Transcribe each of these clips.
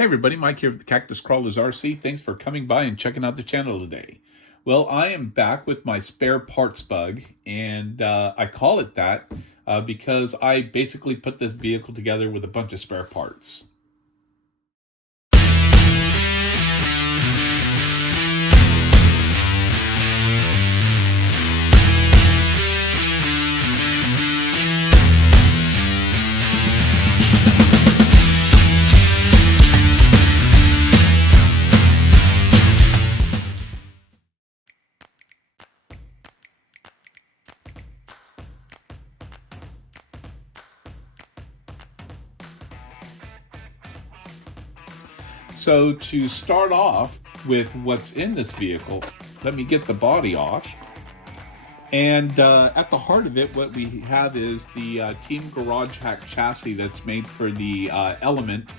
Hey everybody, Mike here with the Cactus Crawlers RC. Thanks for coming by and checking out the channel today. Well, I am back with my spare parts bug, and I call it that because I basically put this vehicle together with a bunch of spare parts. So to start off with what's in this vehicle, let me get the body off. And at the heart of it, what we have is the Team Garage Hack chassis that's made for the Element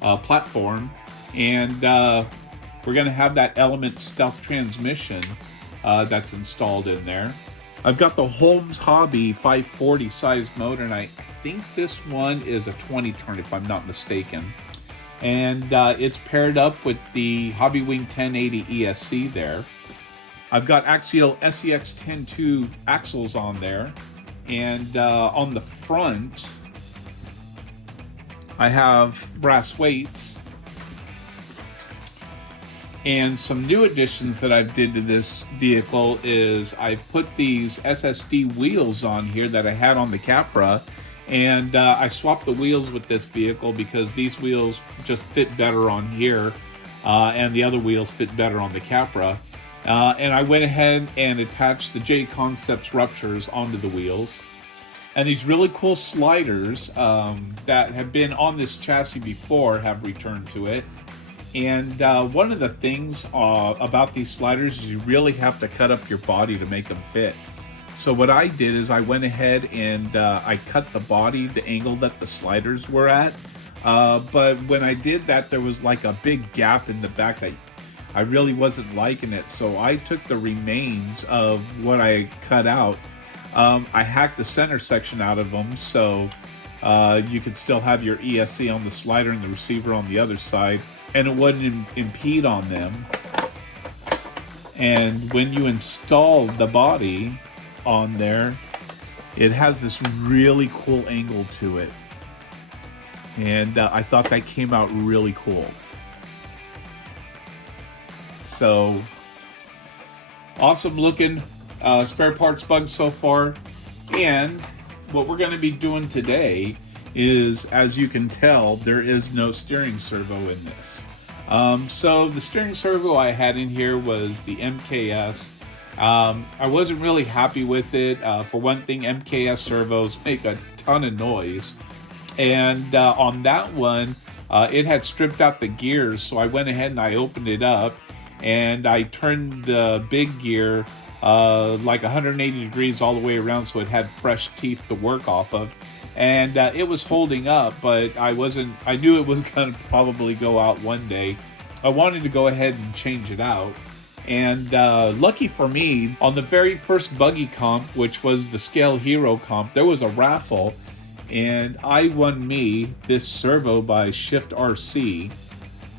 platform. And we're going to have that Element stealth transmission that's installed in there. I've got the Holms Hobby 540 size motor, and I think this one is a 20 turn if I'm not mistaken. And it's paired up with the Hobbywing 1080 ESC there. I've got axial SCX10 axles on there, and on the front I have brass weights. And some new additions that I've did to this vehicle is I put these SSD wheels on here that I had on the Capra, and I swapped the wheels with this vehicle because these wheels just fit better on here, and the other wheels fit better on the Capra. And I went ahead and attached the J Concepts ruptures onto the wheels. And these really cool sliders that have been on this chassis before have returned to it. And one of the things about these sliders is you really have to cut up your body to make them fit. So what I did is I went ahead and I cut the body, the angle that the sliders were at. But when I did that, there was like a big gap in the back that I really wasn't liking it. So I took the remains of what I cut out. I hacked the center section out of them so you could still have your ESC on the slider and the receiver on the other side, and it wouldn't impede on them. And when you install the body on there, it has this really cool angle to it, and I thought that came out really cool. So awesome looking spare parts bug so far. And what we're going to be doing today is, as you can tell, there is no steering servo in this. So the steering servo I had in here was the MKS. I wasn't really happy with it. For one thing, MKS servos make a ton of noise. And on that one, it had stripped out the gears, so I went ahead and I opened it up and I turned the big gear like 180 degrees all the way around so it had fresh teeth to work off of. And it was holding up, but I knew it was going to probably go out one day. I wanted to go ahead and change it out. And lucky for me, on the very first buggy comp, which was the Scale Hero comp, there was a raffle, and I won me this servo by Shift RC.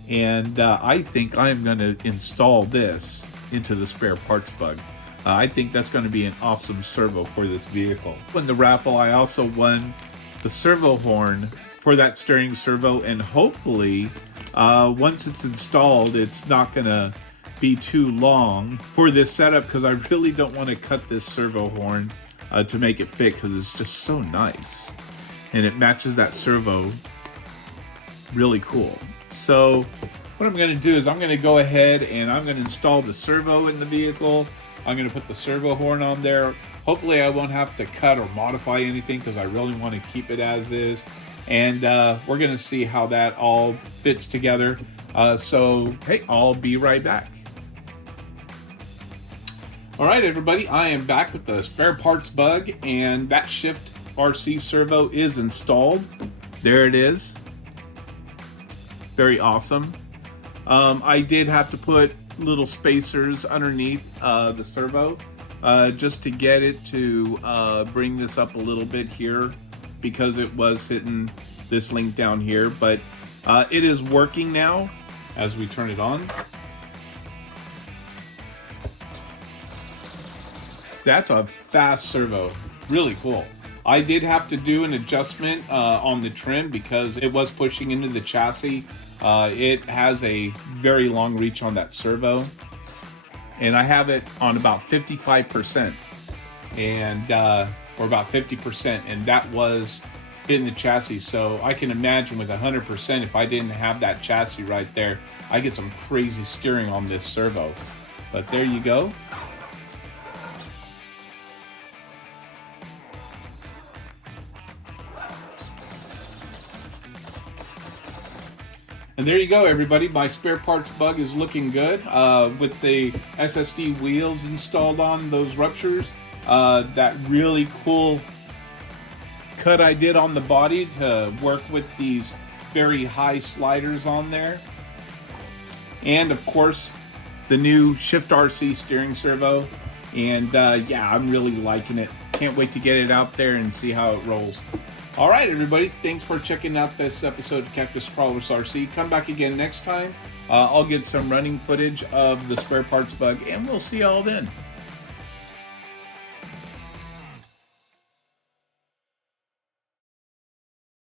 And I think I'm going to install this into the spare parts bug. I think that's going to be an awesome servo for this vehicle. In the raffle, I also won the servo horn for that steering servo, and hopefully once it's installed, it's not going to be too long for this setup, because I really don't want to cut this servo horn to make it fit, because it's just so nice and it matches that servo really cool. So what I'm going to do is I'm going to go ahead and I'm going to install the servo in the vehicle. I'm going to put the servo horn on there. Hopefully I won't have to cut or modify anything, because I really want to keep it as is. And we're going to see how that all fits together. So hey, I'll be right back. All right, everybody, I am back with the spare parts bug, and that Shift RC servo is installed. There it is. Very awesome. I did have to put little spacers underneath the servo just to get it to bring this up a little bit here, because it was hitting this link down here. But It is working now as we turn it on. That's a fast servo, really cool. I did have to do an adjustment on the trim because it was pushing into the chassis. It has a very long reach on that servo, and I have it on about 55%, and or about 50%, and that was in the chassis. So I can imagine with 100%, if I didn't have that chassis right there, I get some crazy steering on this servo. But there you go. And there you go, everybody. My spare parts bug is looking good with the SSD wheels installed on those ruptures. That really cool cut I did on the body to work with these very high sliders on there. And of course, the new Shift RC steering servo. And yeah, I'm really liking it. Can't wait to get it out there and see how it rolls. All right, everybody, thanks for checking out this episode of Cactus Crawlers RC. Come back again next time. I'll get some running footage of the spare parts bug, and we'll see y'all then.